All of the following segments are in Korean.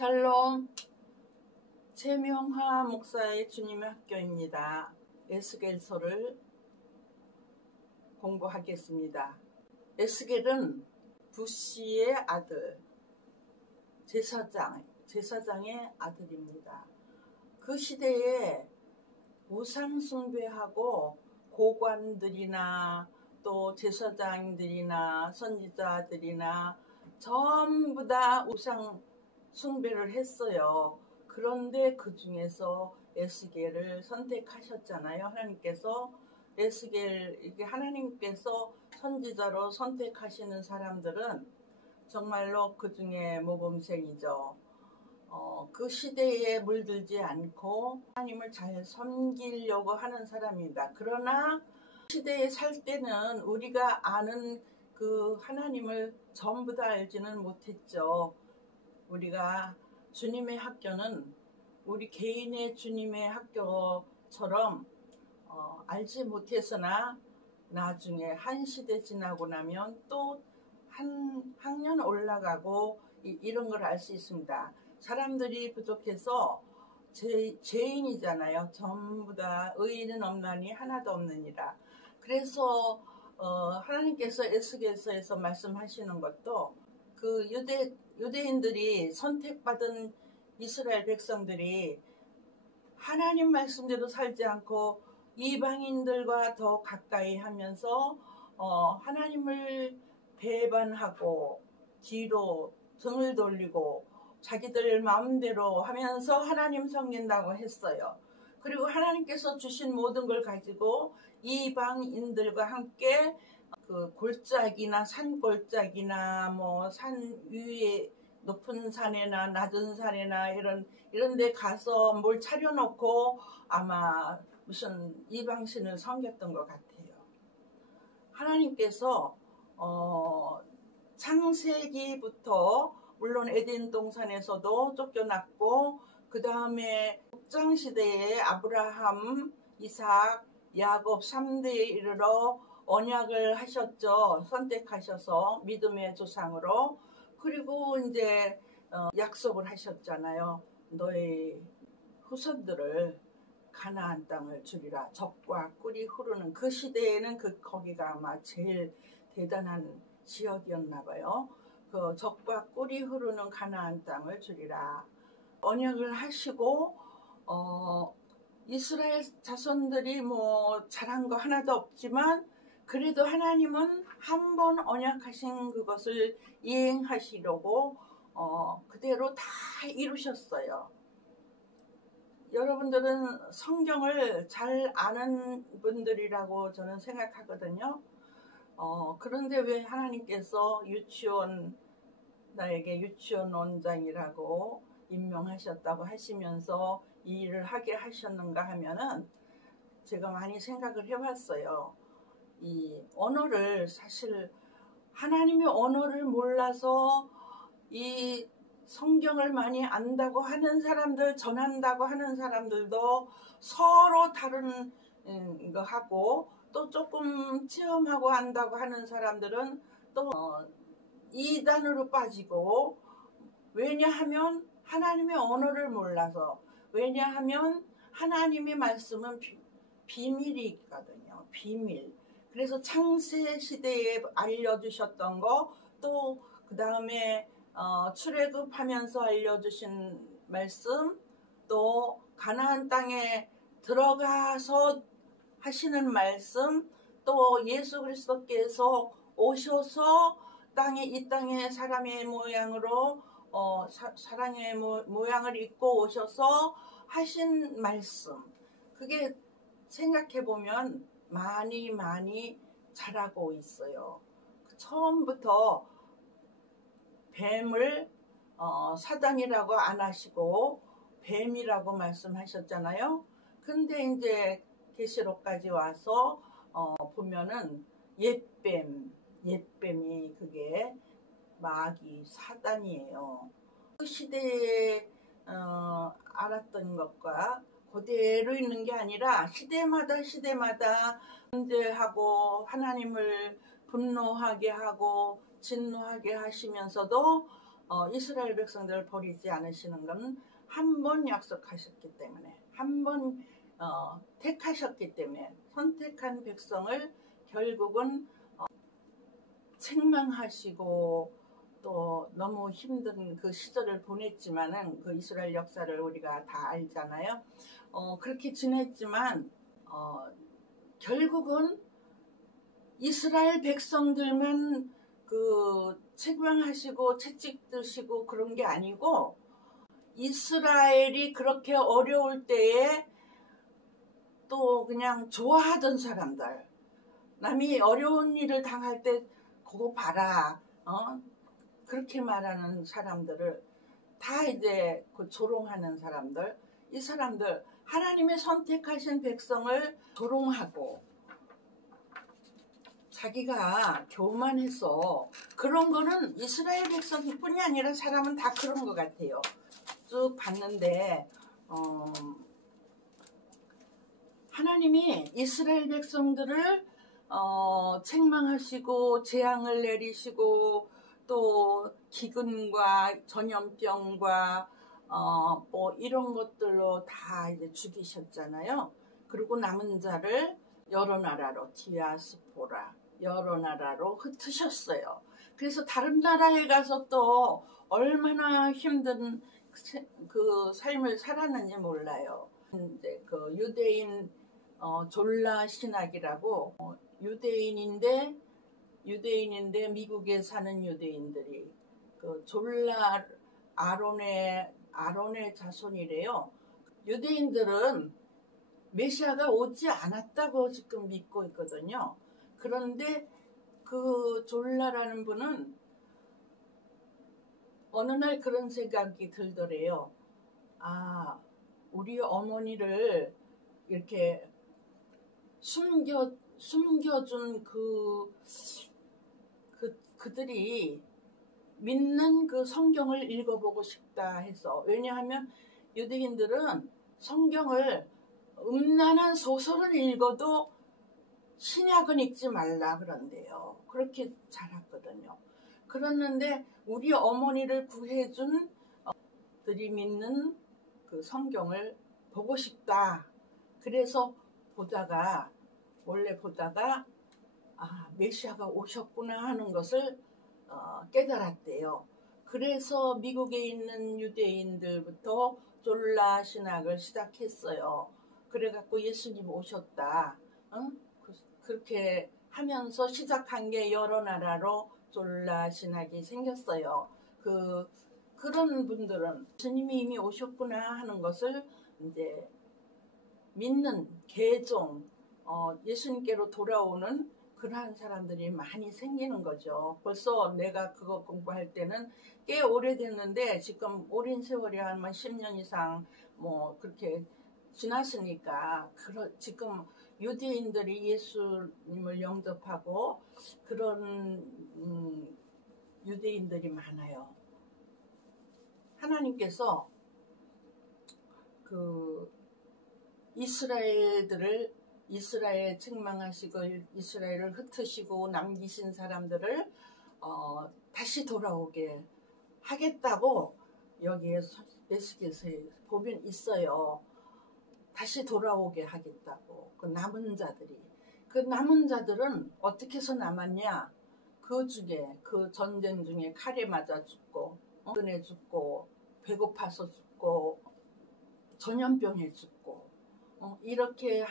샬롬, 최명하 목사의 주님의 학교입니다. 에스겔서를 공부하겠습니다. 에스겔은 부시의 아들, 제사장의 아들입니다. 그 시대에 우상 숭배하고 고관들이나 또 제사장들이나 선지자들이나 전부 다 우상 숭배를 했어요. 그런데 그 중에서 에스겔을 선택하셨잖아요. 하나님께서 이게 하나님께서 선지자로 선택하시는 사람들은 정말로 그 중에 모범생이죠. 그 시대에 물들지 않고 하나님을 잘 섬기려고 하는 사람입니다. 그러나 시대에 살 때는 우리가 아는 그 하나님을 전부 다 알지는 못했죠. 우리가 주님의 학교는 우리 개인의 주님의 학교처럼 알지 못했으나 나중에 한 시대 지나고 나면 또 한 학년 올라가고 이런 걸 알 수 있습니다. 사람들이 부족해서 죄인이잖아요. 전부 다 의인은 없나니 하나도 없느니라. 그래서 하나님께서 에스겔서에서 말씀하시는 것도 그 유대인들이 선택받은 이스라엘 백성들이 하나님 말씀대로 살지 않고 이방인들과 더 가까이 하면서 하나님을 배반하고 뒤로 등을 돌리고 자기들 마음대로 하면서 하나님 섬긴다고 했어요. 그리고 하나님께서 주신 모든 걸 가지고 이방인들과 함께 그 골짜기나 산골짜기나 뭐 산 위에 높은 산이나 낮은 산이나 이런 데 가서 뭘 차려놓고 아마 무슨 이방신을 섬겼던 것 같아요. 하나님께서 창세기부터 물론 에덴 동산에서도 쫓겨났고 그 다음에 국장시대에 아브라함, 이삭, 야곱 3대에 이르러 언약을 하셨죠. 선택하셔서 믿음의 조상으로. 그리고 이제 약속을 하셨잖아요. 너의 후손들을 가나안 땅을 주리라. 젖과 꿀이 흐르는 그 시대에는 거기가 아마 제일 대단한 지역이었나 봐요. 그 젖과 꿀이 흐르는 가나안 땅을 주리라. 언약을 하시고 이스라엘 자손들이 뭐 잘한 거 하나도 없지만 그래도 하나님은 한 번 언약하신 그것을 이행하시려고 그대로 다 이루셨어요. 여러분들은 성경을 잘 아는 분들이라고 저는 생각하거든요. 그런데 왜 하나님께서 나에게 유치원 원장이라고 임명하셨다고 하시면서 이 일을 하게 하셨는가 하면은 제가 많이 생각을 해봤어요. 이 언어를 사실 하나님의 언어를 몰라서 이 성경을 많이 안다고 하는 사람들, 전한다고 하는 사람들도 서로 다른 거 하고 또 조금 체험하고 한다고 하는 사람들은 또 이단으로 빠지고, 왜냐하면 하나님의 언어를 몰라서, 왜냐하면 하나님의 말씀은 비밀이 있거든요. 비밀. 그래서 창세 시대에 알려주셨던 거, 또 그 다음에 출애굽하면서 알려주신 말씀, 또 가나안 땅에 들어가서 하시는 말씀, 또 예수 그리스도께서 오셔서 이 땅에 사람의 모양으로 사랑의 모양을 입고 오셔서 하신 말씀, 그게 생각해보면 많이 잘하고 있어요. 처음부터 뱀을 사단이라고 안 하시고 뱀이라고 말씀하셨잖아요. 근데 이제 계시록까지 와서 보면은 옛뱀이 그게 마귀 사단이에요. 그 시대에 알았던 것과 그대로 있는 게 아니라 시대마다 문제하고 하나님을 분노하게 하고 진노하게 하시면서도 이스라엘 백성들을 버리지 않으시는 건 한 번 약속하셨기 때문에, 한 번 택하셨기 때문에, 선택한 백성을 결국은 책망하시고 또 너무 힘든 그 시절을 보냈지만은, 그 이스라엘 역사를 우리가 다 알잖아요. 그렇게 지냈지만 결국은 이스라엘 백성들만 그 책망하시고 채찍드시고 그런 게 아니고, 이스라엘이 그렇게 어려울 때에 또 그냥 좋아하던 사람들, 남이 어려운 일을 당할 때 그거 봐라, 그렇게 말하는 사람들을 다 이제 그 조롱하는 사람들, 이 사람들 하나님의 선택하신 백성을 조롱하고 자기가 교만해서, 그런 거는 이스라엘 백성뿐이 아니라 사람은 다 그런 것 같아요. 쭉 봤는데 하나님이 이스라엘 백성들을 책망하시고 재앙을 내리시고 또 기근과 전염병과 뭐 이런 것들로 다 이제 죽이셨잖아요. 그리고 남은 자를 여러 나라로, 디아스포라, 여러 나라로 흩으셨어요. 그래서 다른 나라에 가서 또 얼마나 힘든 그 삶을 살았는지 몰라요. 이제 그 유대인 졸라 신학이라고, 유대인인데 미국에 사는 유대인들이 그 졸라 아론의 자손이래요. 유대인들은 메시아가 오지 않았다고 지금 믿고 있거든요. 그런데 그 졸라라는 분은 어느 날 그런 생각이 들더래요. 우리 어머니를 이렇게 숨겨준 그들이 믿는 그 성경을 읽어보고 싶다 해서. 왜냐하면 유대인들은 성경을, 음란한 소설을 읽어도 신약은 읽지 말라 그런대요. 그렇게 자랐거든요. 그랬는데 우리 어머니를 구해준 들이 믿는 그 성경을 보고 싶다. 그래서 몰래 보다가 메시아가 오셨구나 하는 것을 깨달았대요. 그래서 미국에 있는 유대인들부터 졸라 신학을 시작했어요. 그래갖고 예수님 오셨다, 그렇게 하면서 시작한 게 여러 나라로 졸라 신학이 생겼어요. 그런 분들은 예수님이 이미 오셨구나 하는 것을 이제 믿는 개종, 예수님께로 돌아오는 그러한 사람들이 많이 생기는 거죠. 벌써 내가 그거 공부할 때는 꽤 오래됐는데, 지금 오랜 세월이 한 10년 이상 뭐 그렇게 지났으니까, 지금 유대인들이 예수님을 영접하고 그런 유대인들이 많아요. 하나님께서 그 이스라엘 책망하시고 이스라엘을 흩으시고 남기신 사람들을 다시 돌아오게 하겠다고 여기에 에스겔서 보면 있어요. 다시 돌아오게 하겠다고. 그 남은 자들은 어떻게 해서 남았냐? 그 전쟁 중에 칼에 맞아 죽고, 끈에 죽고, 배고파서 죽고, 전염병에 죽고, 이렇게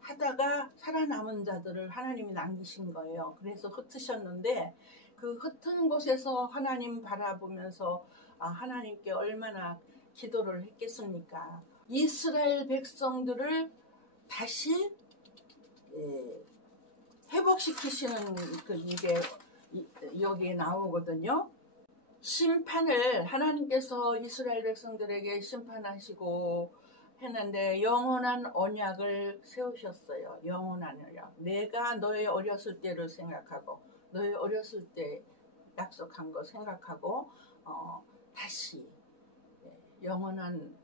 하다가 살아남은 자들을 하나님이 남기신 거예요. 그래서 흩으셨는데, 그 흩은 곳에서 하나님 바라보면서 하나님께 얼마나 기도를 했겠습니까? 이스라엘 백성들을 다시 회복시키시는 이게 여기에 나오거든요. 하나님께서 이스라엘 백성들에게 심판하시고 했는데 영원한 언약을 세우셨어요. 영원한 언약. 내가 너의 어렸을 때를 생각하고, 너의 어렸을 때 약속한 거 생각하고 다시 영원한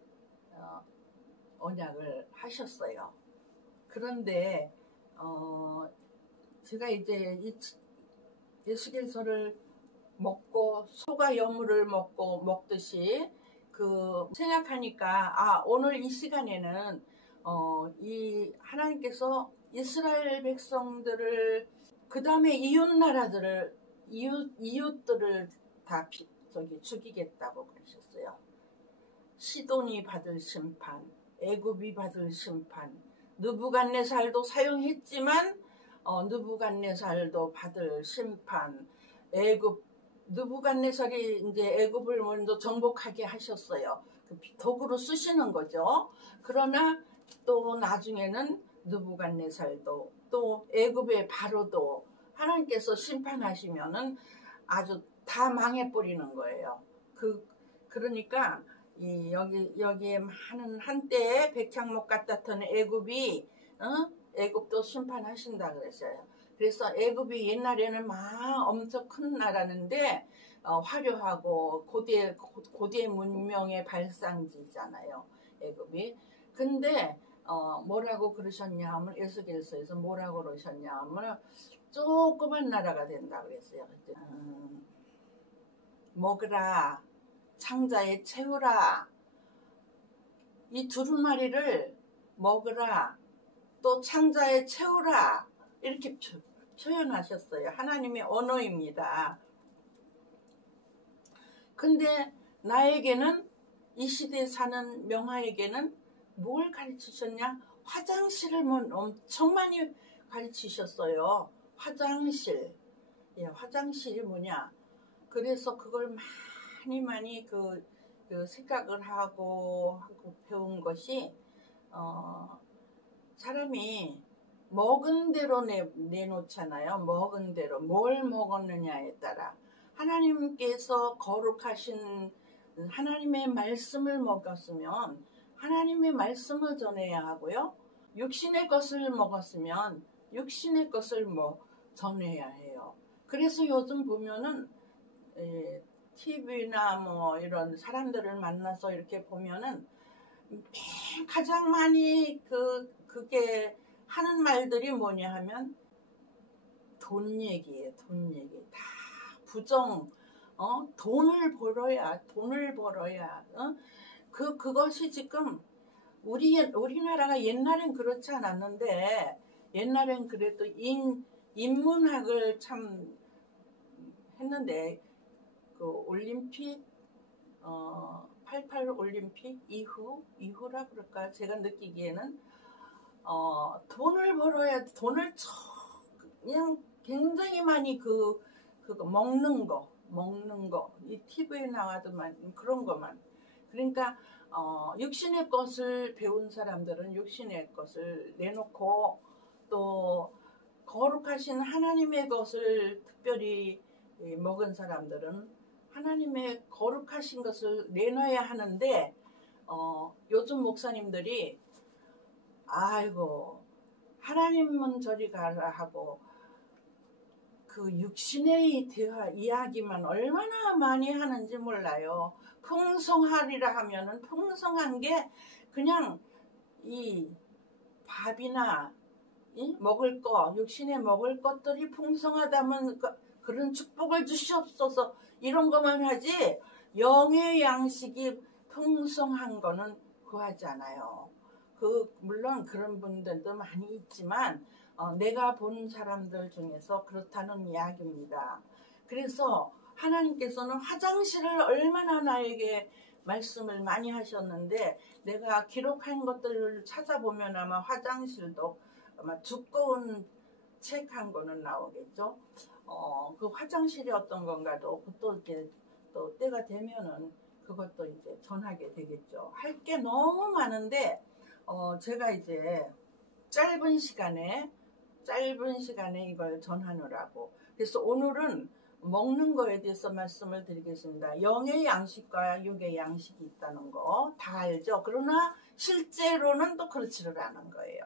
언약을 하셨어요. 그런데 제가 이제 이 에스겔서를 먹고 소가 여물을 먹듯이 그 생각하니까 오늘 이 시간에는 이 하나님께서 이스라엘 백성들을 그 다음에 이웃들을 다 죽이겠다고 그러셨어요. 시돈이 받을 심판, 애굽이 받을 심판, 느부갓네살도 사용했지만 느부갓네살도 받을 심판, 느부갓네살이 이제 애굽을 먼저 정복하게 하셨어요. 도구로 쓰시는 거죠. 그러나 또 나중에는 느부갓네살도 또 애굽의 바로도 하나님께서 심판하시면은 아주 다 망해버리는 거예요. 그러니까 여기에 많은 한때에 백향목 같았던 애굽도 심판하신다 그랬어요. 그래서 애굽이 옛날에는 막 엄청 큰 나라인데 화려하고 고대 문명의 발상지잖아요. 애굽이. 근데 뭐라고 그러셨냐 하면 에스겔서에서 뭐라고 그러셨냐 하면 조그만 나라가 된다 그랬어요. 먹으라, 창자에 채우라, 이 두루마리를 먹으라, 또 창자에 채우라, 이렇게 표현하셨어요. 하나님의 언어입니다. 근데 나에게는, 이 시대에 사는 명화에게는 뭘 가르치셨냐? 화장실을 엄청 많이 가르치셨어요. 화장실. 예, 화장실이 뭐냐? 그래서 그걸 많이 그 생각을 하고 배운 것이 사람이 먹은 대로 내놓잖아요. 먹은 대로 뭘 먹었느냐에 따라 하나님께서 거룩하신 하나님의 말씀을 먹었으면 하나님의 말씀을 전해야 하고요. 육신의 것을 먹었으면 육신의 것을 전해야 해요. 그래서 요즘 보면은 TV나 이런 사람들을 만나서 이렇게 보면은 가장 많이 그게 하는 말들이 뭐냐 하면 돈 얘기예요. 돈 얘기. 다 부정. 돈을 벌어야. 그것이 지금 우리나라가 옛날엔 그렇지 않았는데, 옛날엔 그래도 인문학을 참 했는데, 그 올림픽 88 올림픽 이후라 그럴까, 제가 느끼기에는 돈을 벌어야, 돈을 그냥 굉장히 많이 그거 먹는 거 이 TV에 나와도만 그런 것만. 그러니까 육신의 것을 배운 사람들은 육신의 것을 내놓고, 또 거룩하신 하나님의 것을 특별히 먹은 사람들은 하나님의 거룩하신 것을 내놔야 하는데, 요즘 목사님들이 아이고 하나님은 저리 가라 하고 그 육신의 이야기만 얼마나 많이 하는지 몰라요. 풍성하리라 하면은 풍성한 게 그냥 이 밥이나 먹을 거, 육신에 먹을 것들이 풍성하다면 그런 축복을 주시옵소서 이런 것만 하지, 영의 양식이 풍성한 거는 구하지 않아요. 물론 그런 분들도 많이 있지만 내가 본 사람들 중에서 그렇다는 이야기입니다. 그래서 하나님께서는 화장실을 얼마나 나에게 말씀을 많이 하셨는데, 내가 기록한 것들을 찾아보면 아마 화장실도 아마 두꺼운 책 한 권은 나오겠죠. 그 화장실이 어떤 건가도 그것도 이제 또 때가 되면은 그것도 이제 전하게 되겠죠. 할 게 너무 많은데 제가 이제 짧은 시간에 이걸 전하느라고, 그래서 오늘은 먹는 거에 대해서 말씀을 드리겠습니다. 영의 양식과 육의 양식이 있다는 거 다 알죠. 그러나 실제로는 또 그렇지를 않은 거예요.